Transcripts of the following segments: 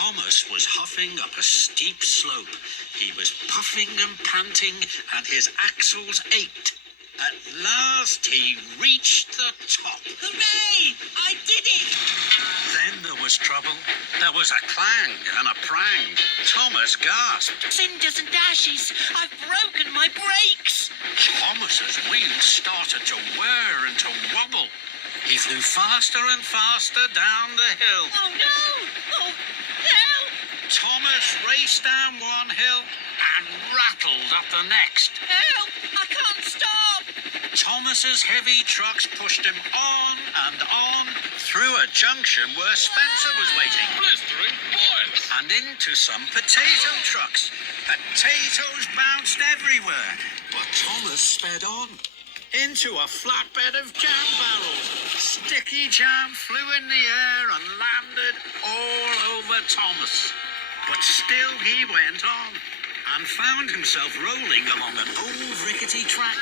Thomas was huffing up a steep slope. He was puffing and panting, and his axles ached. At last he reached the top. Hooray! I did it! Then there was trouble. There was a clang and a prang. Thomas gasped. Cinders and ashes! I've broken my brakes! Thomas's wheels started to whir and to wobble. He flew faster and faster down the hill. Oh no! Oh, help! Thomas raced down one hill and rattled up the next. Help! I can't stop! Thomas's heavy trucks pushed him on through a junction where Spencer was waiting. Blistering boils! And into some potato trucks. Potatoes bounced everywhere, but Thomas sped on. Into a flatbed of jam barrels. Sticky jam flew in the air and landed all over Thomas. But still he went on and found himself rolling along an old rickety track.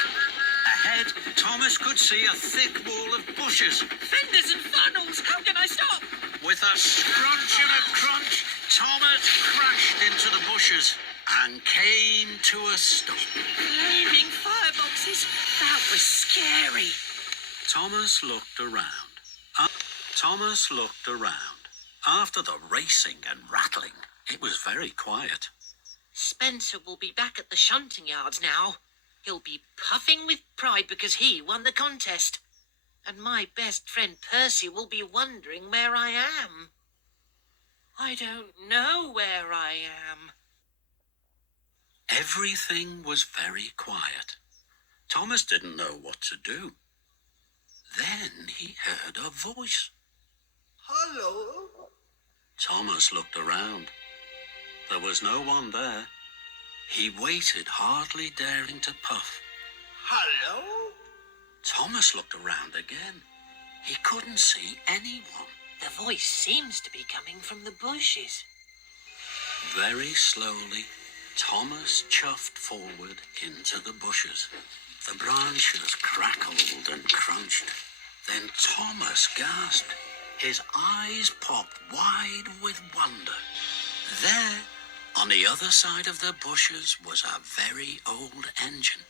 Ahead, Thomas could see a thick wall of bushes. Fenders and funnels! How can I stop? With a scrunch and a crunch, Thomas crashed into the bushes and came to a stop. Flaming fireboxes! That was scary. Thomas looked around. Thomas looked around. After the racing and rattling, it was very quiet. Spencer will be back at the shunting yards now. He'll be puffing with pride because he won the contest. And my best friend Percy will be wondering where I am. I don't know where I am. Everything was very quiet. Thomas didn't know what to do. Then he heard a voice. Hello? Thomas looked around. There was no one there. He waited, hardly daring to puff. Hello? Thomas looked around again. He couldn't see anyone. The voice seems to be coming from the bushes. Very slowly, Thomas chuffed forward into the bushes. The branches crackled and crunched. Then Thomas gasped. His eyes popped wide with wonder. There, on the other side of the bushes, was a very old engine.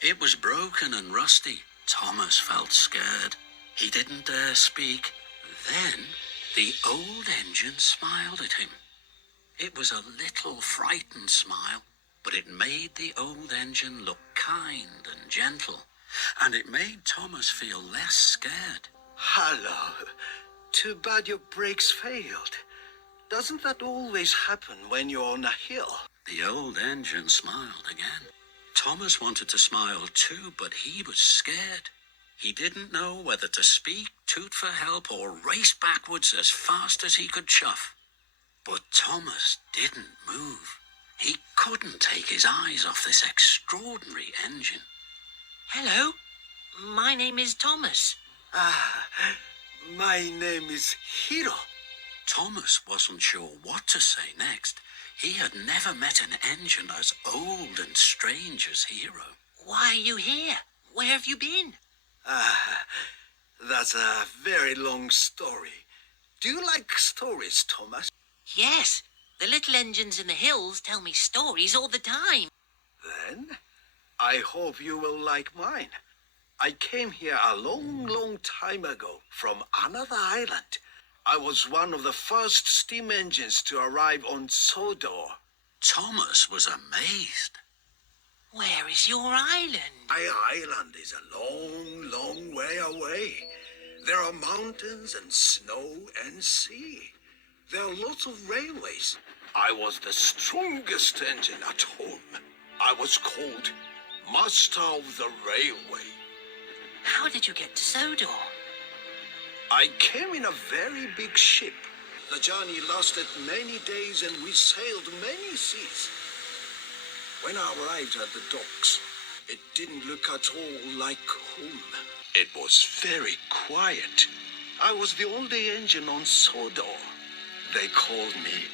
It was broken and rusty. Thomas felt scared. He didn't dare speak. Then the old engine smiled at him. It was a little frightened smile, but it made the old engine look kind and gentle, and it made Thomas feel less scared. Hello. Too bad your brakes failed. Doesn't that always happen when you're on a hill? The old engine smiled again. Thomas wanted to smile too, but he was scared. He didn't know whether to speak, toot for help, or race backwards as fast as he could chuff. But Thomas didn't move. He couldn't take his eyes off this extraordinary engine. Hello, my name is Thomas. My name is Hiro. Thomas wasn't sure what to say next. He had never met an engine as old and strange as Hero. Why are you here? Where have you been? That's a very long story. Do you like stories, Thomas? Yes, the little engines in the hills tell me stories all the time. Then, I hope you will like mine. I came here a long time ago from another island. I was one of the first steam engines to arrive on Sodor. Thomas was amazed. Where is your island? My island is a long way away. There are mountains and snow and sea. There are lots of railways. I was the strongest engine at home. I was called Master of the Railway. How did you get to Sodor? I came in a very big ship. The journey lasted many days and we sailed many seas. When I arrived at the docks, it didn't look at all like home. It was very quiet. I was the only engine on Sodor. They called me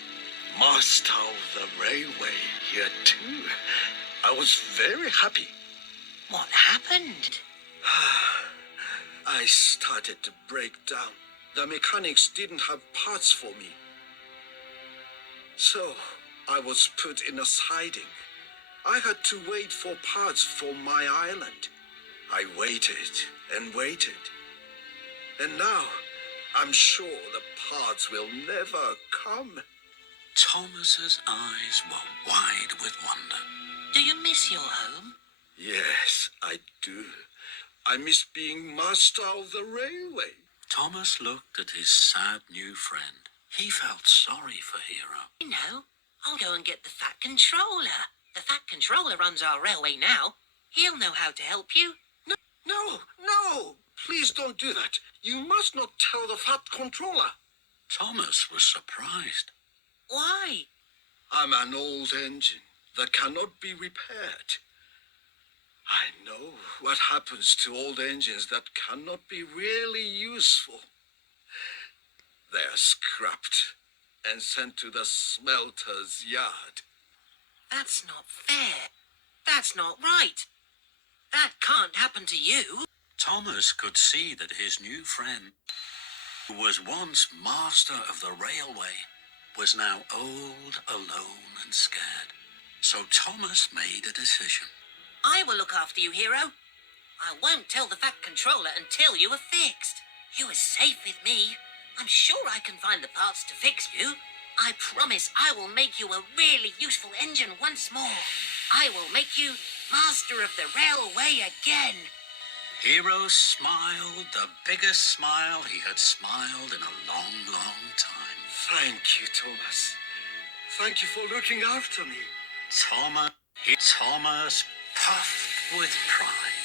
Master of the Railway here too. I was very happy. What happened? I started to break down. The mechanics didn't have parts for me. So I was put in a siding. I had to wait for parts for my island. I waited and waited. And now I'm sure the parts will never come. Thomas's eyes were wide with wonder. Do you miss your home? Yes, I do. I miss being master of the railway. Thomas looked at his sad new friend. He felt sorry for Hero. You know, I'll go and get the Fat Controller. The Fat Controller runs our railway now. He'll know how to help you. No! Please don't do that. You must not tell the Fat Controller. Thomas was surprised. Why? I'm an old engine that cannot be repaired. I know what happens to old engines that cannot be really useful. They're scrapped and sent to the smelter's yard. That's not fair. That's not right. That can't happen to you. Thomas could see that his new friend, who was once master of the railway, was now old, alone, and scared. So Thomas made a decision. I will look after you, Hero. I won't tell the Fat Controller until you are fixed. You are safe with me. I'm sure I can find the parts to fix you. I promise I will make you a really useful engine once more. I will make you master of the railway again. Hero smiled the biggest smile he had smiled in a long, long time. Thank you, Thomas. Thank you for looking after me. Thomas puffed with pride.